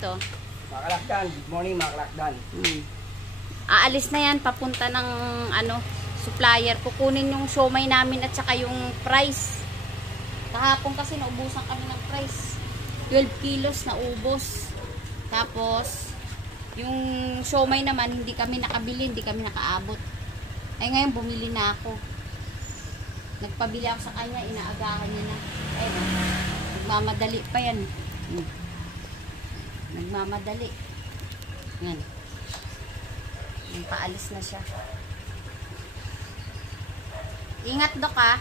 dito. Mga kalakdan, good morning mga kalakdan. Aalis na yan, papunta ng supplier. Kukunin yung siomay namin at saka yung price. Kahapon kasi naubusan kami ng price. 12 kilos na ubos. Tapos, yung siomay naman, hindi kami nakabili, hindi kami nakaabot. Ay ngayon, bumili na ako. Nagpabili ako sa kanya, inaagahan niya na. Ay, nagmamadali pa yan. Nagmamadali. Yan. Paalis na siya. Ingat, Dok, ha.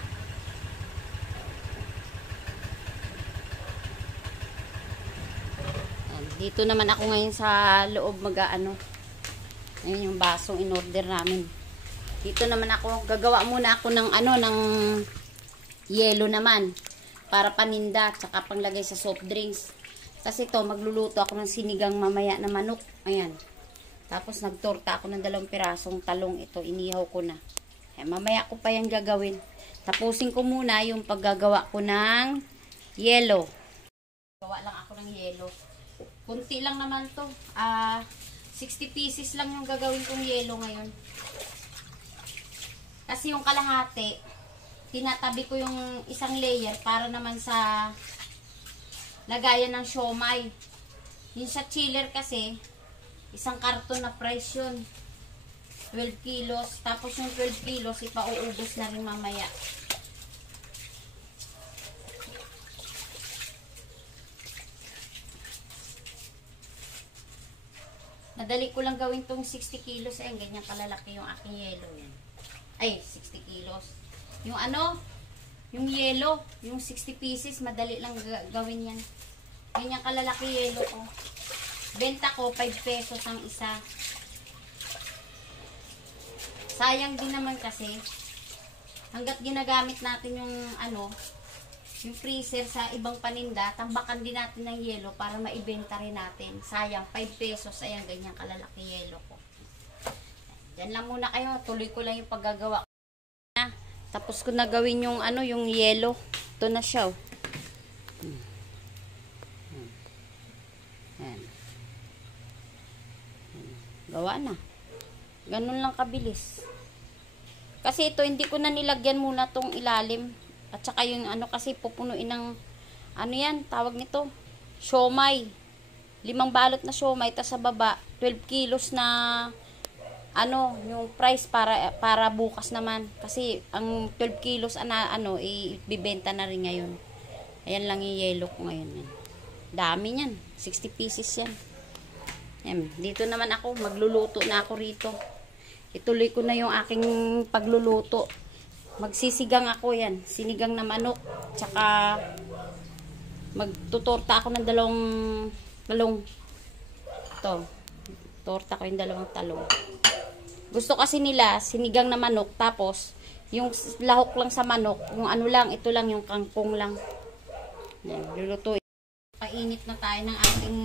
Dito naman ako ngayon sa loob mag-ano. Ayun yung basong in-order namin. Dito naman ako, gagawa muna ako ng ng yelo naman. Para paninda, tsaka panglagay sa soft drinks. Kasi ito, magluluto ako ng sinigang mamaya na manok. Ayan. Tapos nagtorta ako ng 2 pirasong talong. Ito, inihaw ko na. Ayan, mamaya ko pa yan gagawin. Tapusin ko muna yung paggagawa ko ng yelo. Gawa lang ako ng yelo. Kunti lang naman to. 60 pieces lang yung gagawin kong yelo ngayon. Kasi yung kalahati, tinatabi ko yung isang layer para naman sa lagayan ng siomay. Yung sa chiller kasi, isang karton na price yun. 12 kilos. Tapos yung 12 kilos, ipauubos na rin mamaya. Madali ko lang gawin tong 60 kilos. Ayan, ganyan kalalaki yung aking yelo. Yan. Ay, 60 kilos. Yung yung yelo, yung 60 pieces, madali lang gawin yan. Ganyan kalalaki yelo ko. Benta ko, 5 pesos ang isa. Sayang din naman kasi, hanggat ginagamit natin yung yung freezer sa ibang paninda, tambakan din natin ng yelo para maibenta rin natin. Sayang, 5 pesos. Ayan, ganyan kalalaki yelo ko. Diyan lang muna kayo. Tuloy ko lang yung paggagawa. Tapos ko na gawin yung yung yelo. Ito na siya. Ayan. Gawa na. Ganun lang kabilis. Kasi ito, hindi ko na nilagyan muna tong ilalim. At saka yung kasi pupunuin ng yan, tawag nito, siomay. 5 balot na siomay, tas sa baba 12 kilos na yung price para bukas naman. Kasi ang 12 kilos ibibenta na rin ngayon. Ayan lang yung yelo ko ngayon. Dami niyan, 60 pieces yan. Ayan, dito naman ako, magluluto na ako rito. Ituloy ko na yung aking pagluluto. Magsisigang ako yan. Sinigang na manok. Tsaka magtutorta ako ng 2 talong. Ito. Torta ko yung 2 talong. Gusto kasi nila sinigang na manok. Tapos yung lahok lang sa manok. Yung lang. Ito lang yung kangkong lang. Yan. Lulutuin. Painit na tayo ng ating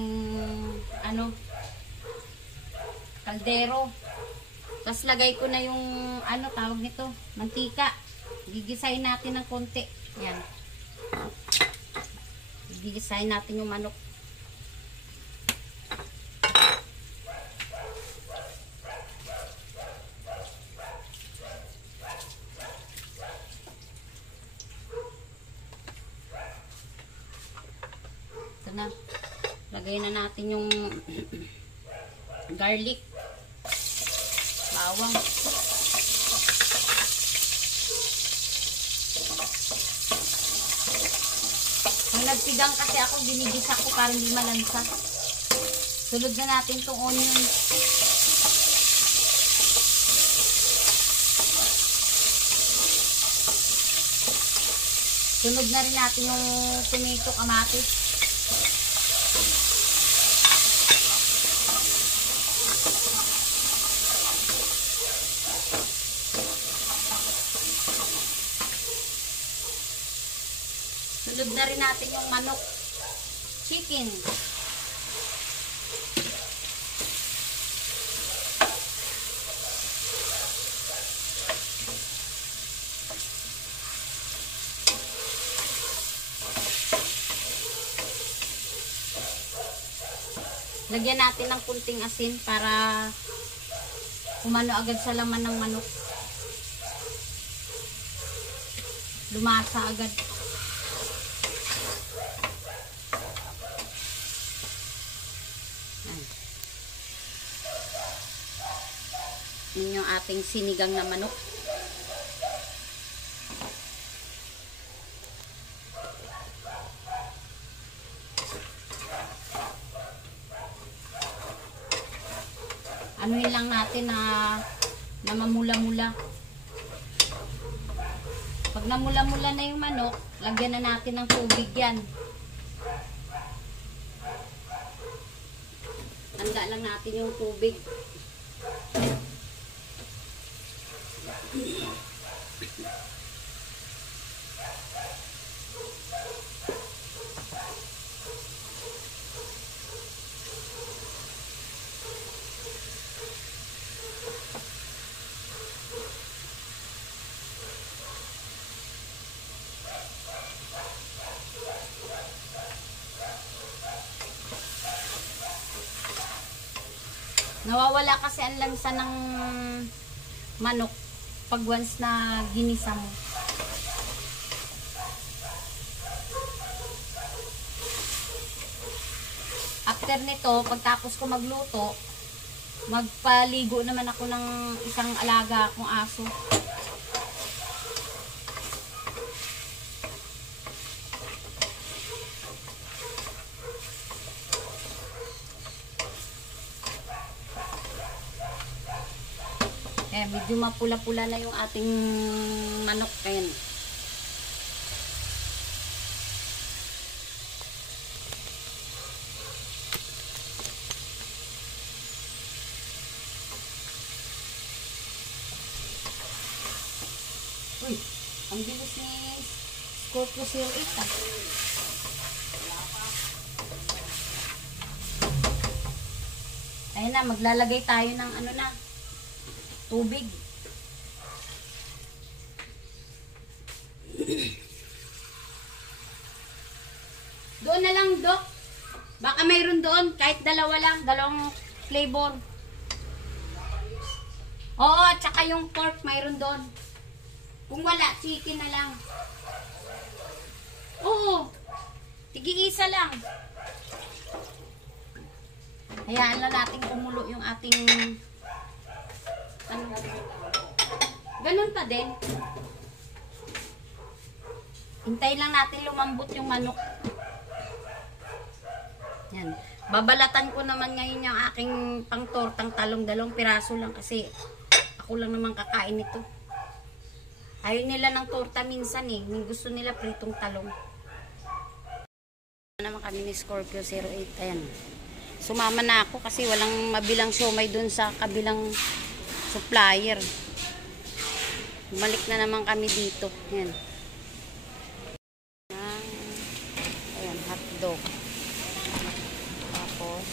kaldero. Tapos lagay ko na yung tawag nito, mantika. Gigisahin natin ng konti. Yan. Gigisahin natin yung manok. Ito na. Lagay na natin yung garlic. Bawang. Nung nagpigang kasi ako, binigisa ko para hindi malansa. Sunod na natin itong onion. Sunod na rin natin yung tomato, kamatis. Sunod na rin natin yung manok. Chicken. Lagyan natin ng kunting asin para umano agad sa laman ng manok. Lumasa agad. Yun yung ating sinigang na manok. Anuhin lang natin na mamula-mula. Pag namula-mula na yung manok, lagyan na natin ng tubig yan. Handa lang natin yung tubig. Nawawala kasi ang lansa ng manok pag once na ginisa mo. After nito, pagtapos ko magluto, magpaligo naman ako ng isang alaga akong aso. Medyo mapula-pula na yung ating manok. Ayan. Uy, ang bilis ni Scorpio 08 ah. Ayan na, maglalagay tayo ng ano na, tubig. Doon na lang, Dok. Baka mayroon doon. Kahit dalawa lang. Dalawang flavor. Oo, at saka yung pork mayroon doon. Kung wala, chicken na lang. Oo. Tigi-isa lang. Hayaan lang natin kumulo yung ating ano. Ganun pa din. Hintayin lang natin lumambot yung manok. Yan. Babalatan ko naman ngayon yung aking pang-tortang talong. 2 piraso lang kasi ako lang naman kakain nito. Ayaw nila ng torta minsan eh. Gusto nila pritong talong. Naman kami ni Scorpio 08. Ayan. Sumama na ako kasi walang mabilang siomay dun sa kabilang supplier. Bumalik na naman kami dito. Ayan. Ayan, hotdog. Tapos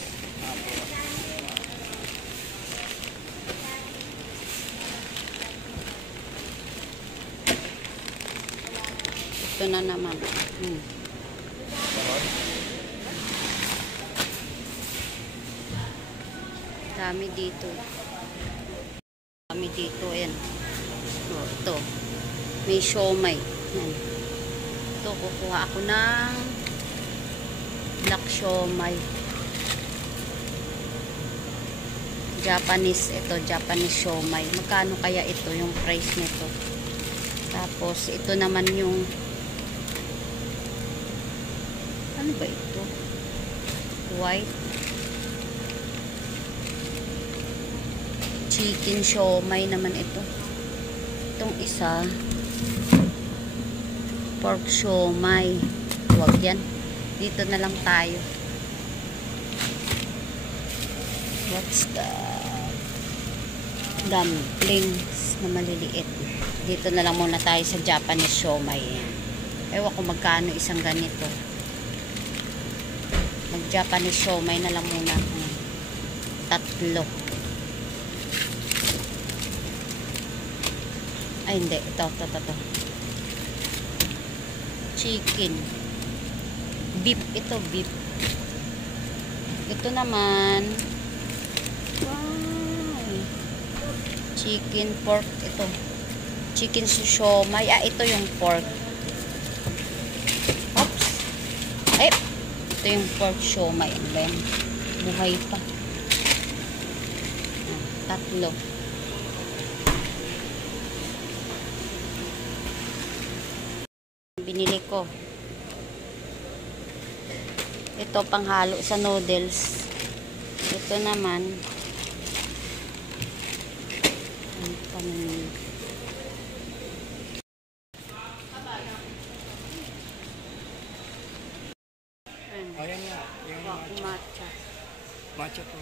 ito na naman. Dami dito. Dami dito. Ayan. O, ito. May siomay. Ayan. Ito, kukuha ako ng black siomay. Japanese. Ito, Japanese siomay. Magkano kaya ito yung price nito? Tapos, ito naman yung ano ba ito? White chicken siomay naman ito. Itong isa pork siomay. Huwag yan. Dito na lang tayo. What's the dumplings na maliliit. Dito na lang muna tayo sa Japanese siomay. Ewan ko magkano isang ganito. Mag Japanese siomay na lang muna. 3. Ay, hindi. Ito. Chicken. Beef. Ito, beef. Ito naman, wow, chicken pork. Ito, chicken siomai. Ito yung pork. Oops. Ay, ito yung pork siomai. Ano ba yan? Buhay pa. Tatlo. Binili ko. Ito panghalo sa noodles. Ito naman Ayan nga, yung matcha. matcha po.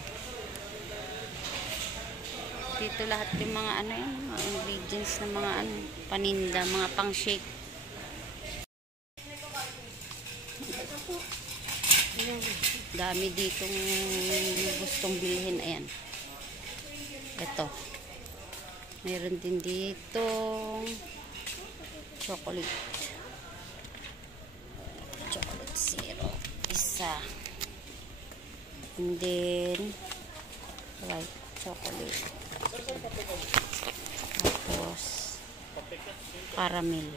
Dito lahat yung mga ano yan, mga ingredients ng mga ano, paninda, mga pang shake. Dami ditong gustong bilhin. Ayan. Ito. Mayroon din dito chocolate. Chocolate syrup. Isa. And then white chocolate. Tapos caramel.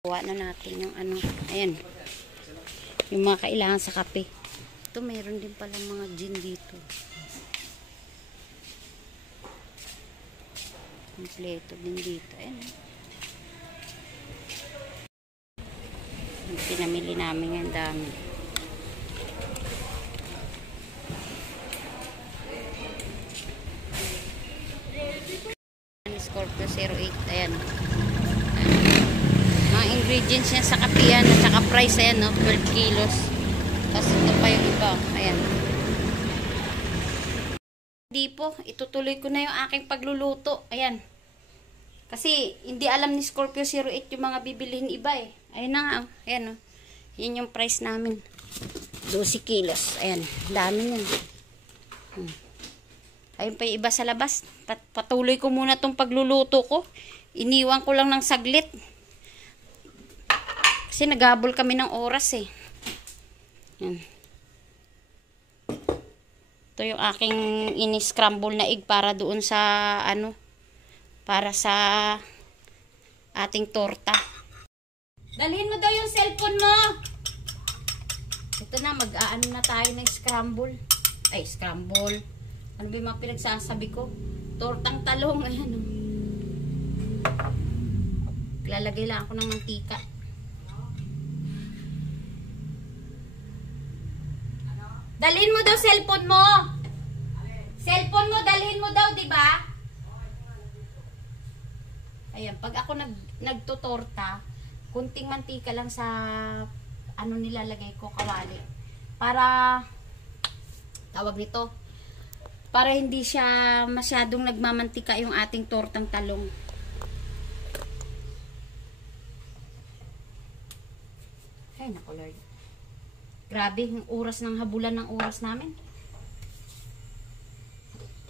Kuha na natin yung ano. Ayan. Yung mga kailangan sa kape. Ito, mayroon din pala mga gin dito. Kompleto din dito. Ayan. Yung pinamili namin yung dami. Scorpio 08. Ayan. Mga ingredients niya sa kape yan. At saka price, ayan, no? 12 kilos. Tapos ito pa yung iba. Ayan. Hindi po. Itutuloy ko na yung aking pagluluto. Ayan. Kasi hindi alam ni Scorpio 08 yung mga bibilihin iba eh. Ayan na nga. Oh. Ayan, oh. Yan yung price namin. 12 kilos. Ayan. Dami yan. Ayun pa yung iba sa labas. Patuloy ko muna tong pagluluto ko. Iniwan ko lang ng saglit. Kasi naghabol kami ng oras eh. Yan. Ito yung aking ini-scramble na egg para doon sa ano, para sa ating torta. Dalhin mo daw yung cellphone mo. Ito na, mag-aano na tayo ng scramble. Ay, scramble. Ano ba yung mga pinagsasabi ko? Tortang talong. Ayan o. Lalagay lang ako ng mantika. Dalhin mo daw cellphone mo. Cellphone mo, dalhin mo daw, di ba? Ayan, pag ako nagtutorta, kunting mantika lang sa ano nilalagay ko, kawali. Para, tawag nito, para hindi siya masyadong nagmamantika yung ating tortang talong. Ay, naku Lord. Grabe, yung oras ng habulan ng oras namin.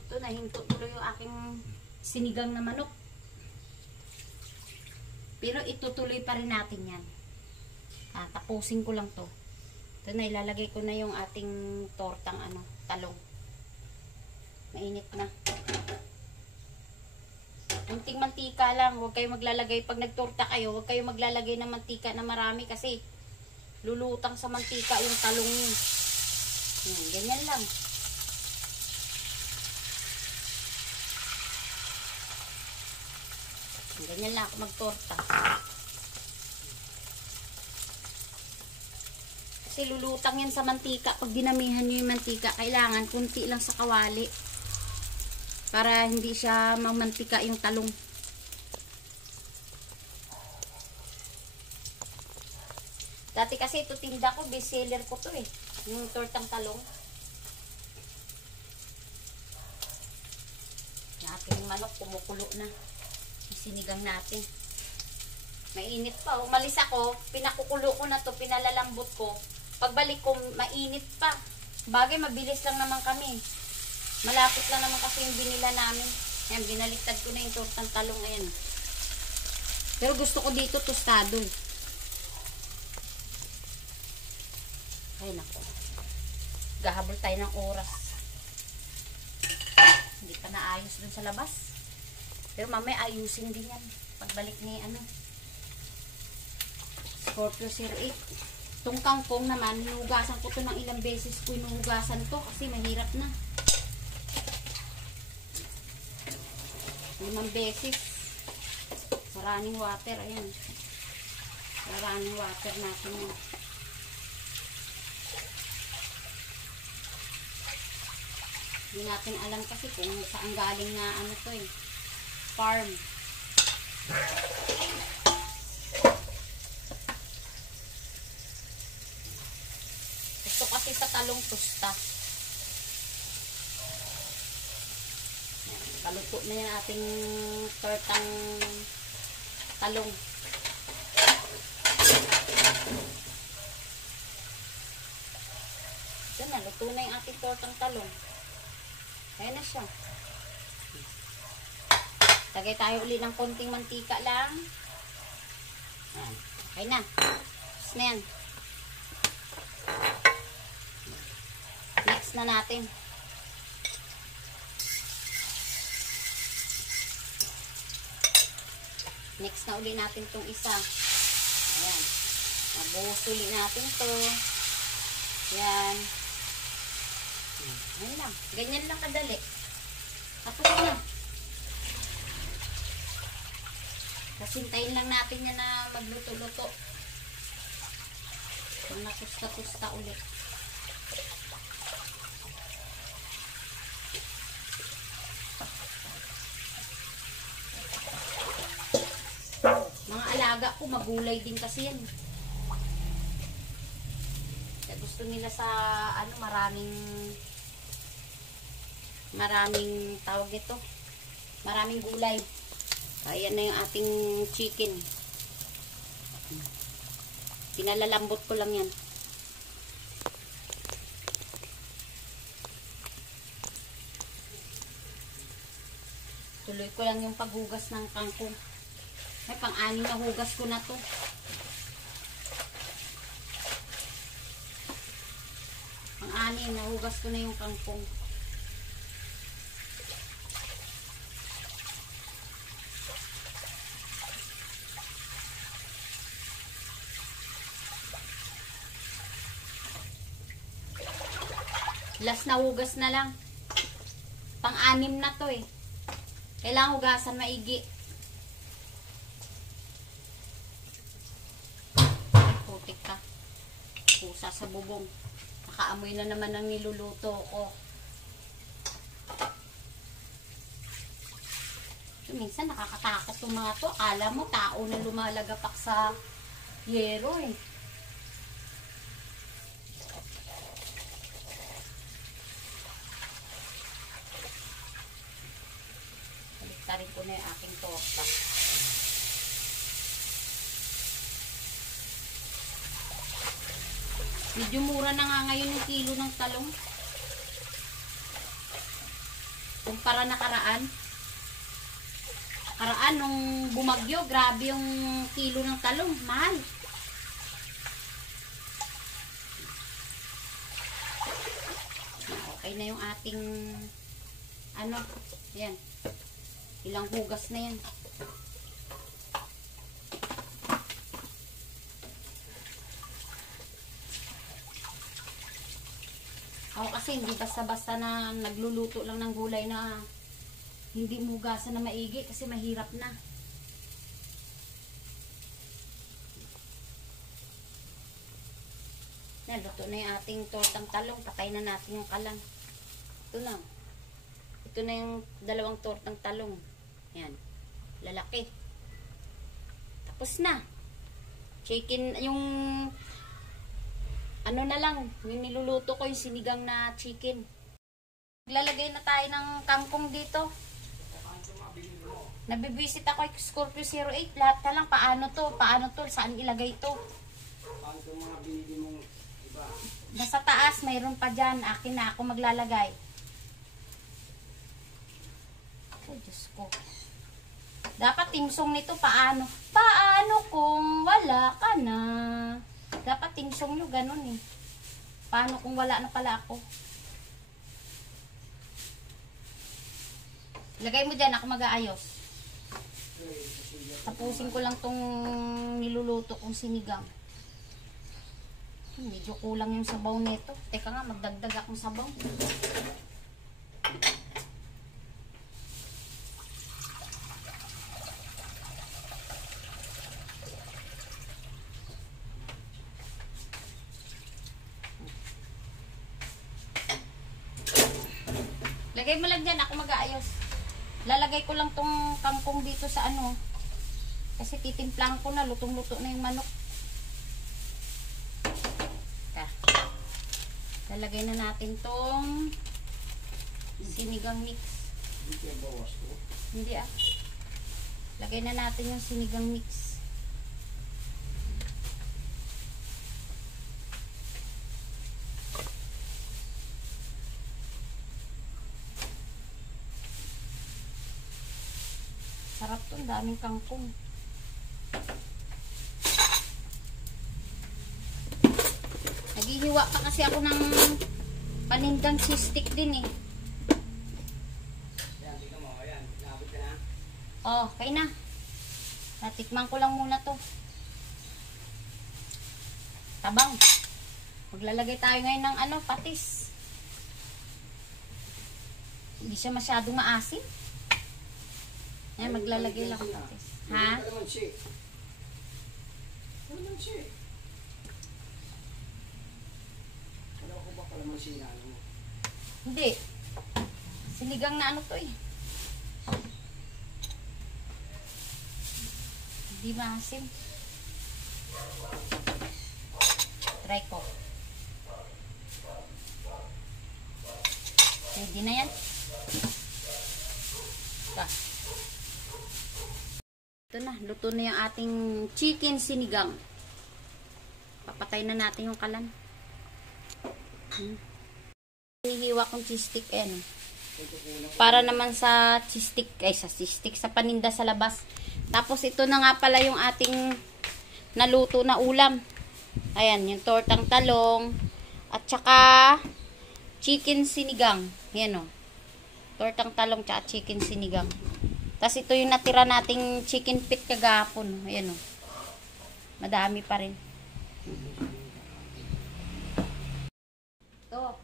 Ito, nahinto tuloy yung aking sinigang na manok. Pero itutuloy pa rin natin yan. Tapusin ko lang to. Ito na, ilalagay ko na yung ating tortang ano, talong. Mainit na. Kunting mantika lang. Huwag kayo maglalagay, pag nagtorta kayo, huwag kayo maglalagay ng mantika na marami kasi lulutang sa mantika yung talong niyo. Yan, ganyan lang. Ganyan lang ako magtorta. Kasi lulutang yan sa mantika. Pag dinamihan nyo yung mantika, kailangan kunti lang sa kawali. Para hindi siya mamantika yung talong. Dati kasi ito tinda ko, best seller ko to eh. Yung tortang talong. Yung ating manok, kumukulo na. Sinigang natin. Mainit pa. Umalis ako, pinakukulo ko na to, pinalalambot ko. Pagbalik ko, mainit pa. Bagay, mabilis lang naman kami. Malapit lang naman kasi yung binila namin. Ayan, binaliktad ko na yung tortang talong. Ayan. Pero gusto ko dito tostado. Ay, nako. Gahabol tayo ng oras. Hindi pa naayos dun sa labas. Pero mamaya ayusin din yan. Pagbalik ni Scorpio 08. Itong kangkong naman, hinugasan ko to ng ilang beses ko hinugasan to kasi mahirap na. 5 beses. Sa running water, ayan. Sa running water natin yun. Hindi natin alam kasi kung saan galing na to farm. Gusto kasi sa talong tusta. Paluto na yan ating tortang talong. Yan na, luto na yung ating tortang talong. Ayan na siya. Lagay tayo ulit ng konting mantika lang. Ayan. Okay na. Tapos na yan. Mix na natin. Mix na ulit natin itong isa. Ayan. Mabuhos ulit natin ito. Ayan. Ayan lang. Ganyan lang kadali. Tapos na. Kasintayin lang natin yan na magluto-luto. Nakusta-kusta ulit. Mga alaga ko, magulay din kasi yan. Gusto nila sa maraming tawag ito, maraming gulay. Ayan na yung ating chicken. Pinalalambot ko lang yan. Tuloy ko lang yung paghugas ng kangkong. Ay, pang-anim na hugas ko na to. Pang-anim na hugas ko na yung kangkong. Last na hugas na lang. Pang-anim na to eh. Kailangan hugasan maigi. Putik ka. Pusa sa bubong. Nakaamoy na naman ang niluluto ko. So, minsan nakakatakot itong mga to. Akala mo tao na lumalagapak sa yero eh. Baliktarin ko na yung aking torta. Medyo mura na nga ngayon yung kilo ng talong. Kumpara nakaraan. Nakaraan nung bumagyo, grabe yung kilo ng talong. Mahal. Okay na yung ating yan. Ilang hugas na yan. Ako kasi hindi basta-basta na nagluluto lang ng gulay na hindi mugasan na maigi kasi mahirap na. Yan, luto na yung ating tortang talong. Patay na natin yung kalan. Ito na. Ito na yung dalawang tortang talong. Yan. Lalaki. Tapos na. Chicken, yung na lang, yung niluluto ko yung sinigang na chicken. Lalagay na tayo ng kangkong dito. Nabibisit ako kay Scorpio 08. Lahat na lang, paano to, saan ilagay to. Nasa taas, mayroon pa dyan. Akin na, ako maglalagay. Ay, Diyos ko. Dapat timsong nito, paano? Paano kung wala ka na? Dapat timsong nyo, ganun eh. Paano kung wala na pala ako? Lagay mo dyan, ako mag-aayos. Tapusin ko lang tong niluluto kong sinigang. Medyo kulang yung sabaw nito. Teka nga, magdagdag akong sabaw. Lagay mo lang dyan, ako mag-aayos. Lalagay ko lang tong kangkong dito sa ano. Kasi titimplahan ko na, lutong-luto na yung manok. Lalagay na natin tong sinigang mix. Hindi ah. Lagay na natin yung sinigang mix. Sarap to, daming kangkong. Naghihiwa pa kasi ako ng panindang cheese stick din eh. Yan, tingnan mo. Ayan, naabot ka na. Oh, kaya na. Natikman ko lang muna to. Tabang. Maglalagay tayo ngayon ng ano, patis. Hindi siya masyadong maasim. Ayan, maglalagay lang ng patis. Ha? Ano naman siya? Ano naman siya? Wala ko ba pala mga sinano mo? Hindi. Sinigang na ano to eh. Hindi maasim. Try ko. Ready na yan. Ito na, luto na yung ating chicken sinigang. Papatay na natin yung kalan. Hihiwa kong cheese stick para naman sa cheese stick, sa paninda sa labas. Tapos ito na nga pala yung ating naluto na ulam. Ayan, yung tortang talong at saka chicken sinigang. Yan o. Tortang talong at chicken sinigang. Tapos ito yung natira nating chicken feet kagapon. Ayan o. Madami pa rin. Ito.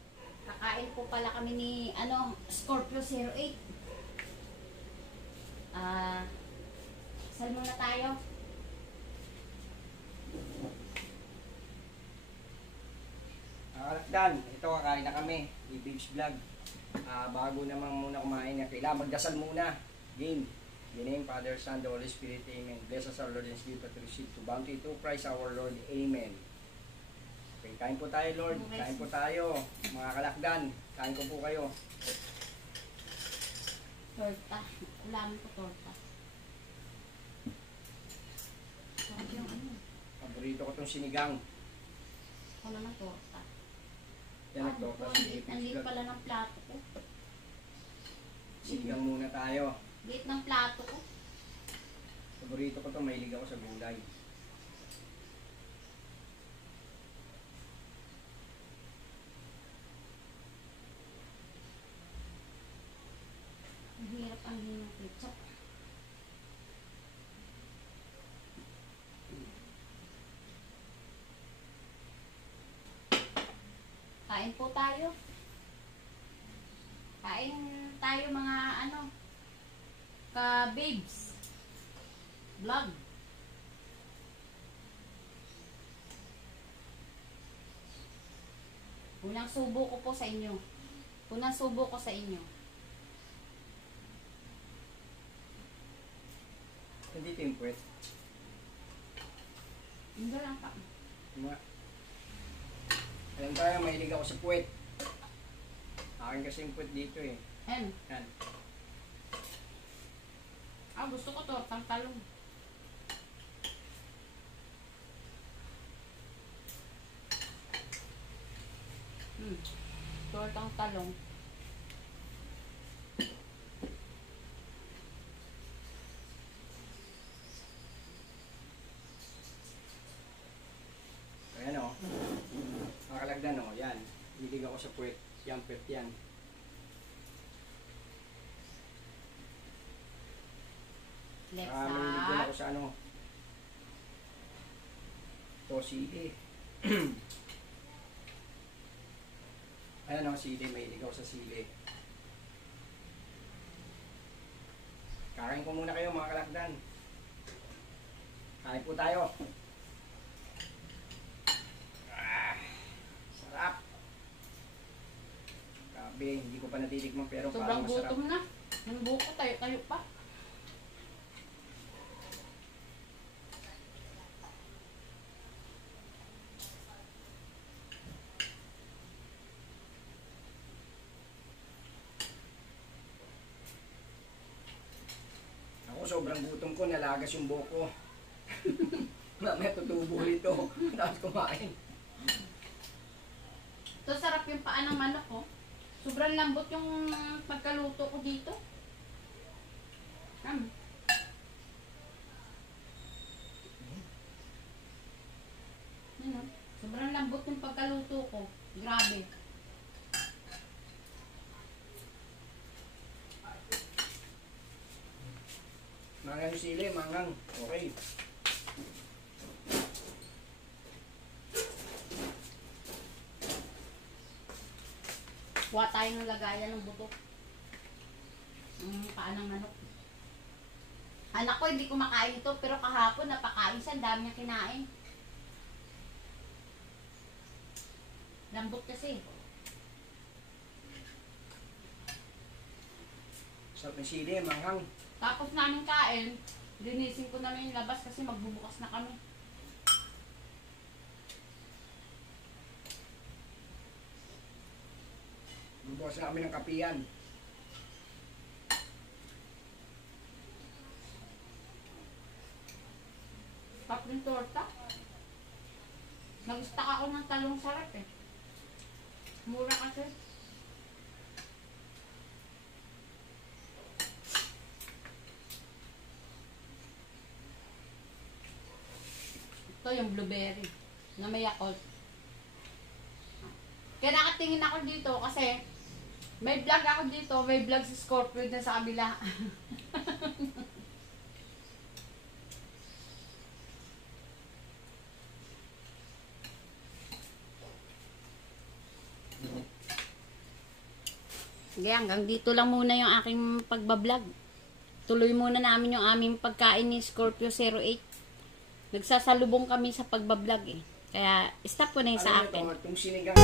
Kakain po pala kami ni Scorpio 08. Sal muna tayo. Dan, ito kakain na kami. I-Babes Vlog. Bago naman muna kumain, kailangan magdasal muna. Game. In the name, Father, Son, the Holy Spirit, Amen. Bless us, our Lord, and give us to receive to bounty to Christ our Lord, Amen. Okay, kain po tayo, Lord. Kain po tayo. Mga kalakdan, kain ko po kayo. Torta. Ulam ko torta. Yung ano? Paborito ko itong sinigang. Ako naman torta. Yan nagtorta sa Ang Babes liit Vlog. pala ng plato ko. Sinigang muna tayo. Liit ng plato ko. Paborito ko ito, mahilig ako sa gulay. Mahirap ang hinang ketchup. Kain po tayo. Kain tayo mga ka-babes. Vlog. Unang subo ko po sa inyo. Unang subo ko sa inyo. Hindi ito yung puwet. Hindi lang pa. Alam tayo, mahilig ako sa puwet. Akin kasi yung puwet dito eh. Yan. Yan. Gusto ko tortang talong. Tortang talong. Ayan o. Mga kalagdan o, yan. sa puwet. Yan, puwet yan. Left Mahilig din side. ako sa ano. Ito, sili. Ayan o, sili. Mahilig ako sa sili. Kakain ko muna kayo mga kalakdan. Kain po tayo. Sarap. Grabe, hindi ko pa natitikman pero Sobrang parang masarap. gutom na. Yung buko, tayo-tayo pa. Ako sobrang gutom ko, nalagas yung buko. Mamaya tutubo ito. Tapos kumain. Ito, sarap yung paa ng manok, oh. Sobrang lambot yung pagkaluto ko dito. Ano? Sobrang lambot yung pagkaluto ko. Grabe. Mangang yung sili, mangang. Okay. Kuha tayo ng lagayan ng buto. Paa ng manok. Anak ko, hindi ko makain ito, pero kahapon napakain siya, ang dami niya kinain. Lambot kasi. Sarap ng sili, mangang. Tapos namin kain, linisin ko namin yung labas kasi magbubukas na kami. Bubukas na kami ng kapiyan. Tapos torta. Nag-stock ako ng talong sarap eh. Mura kasi. Ito yung blueberry na may Yakult. Kaya nakatingin ako dito kasi may vlog ako dito, may vlog si Scorpio na sa kabila. Sige, hanggang dito lang muna yung aking pagbablog. Tuloy muna namin yung aming pagkain ni Scorpio 08. Nagsasalubong kami sa pagbablog eh. Kaya stop ko na yung sa akin. Itong sinigang.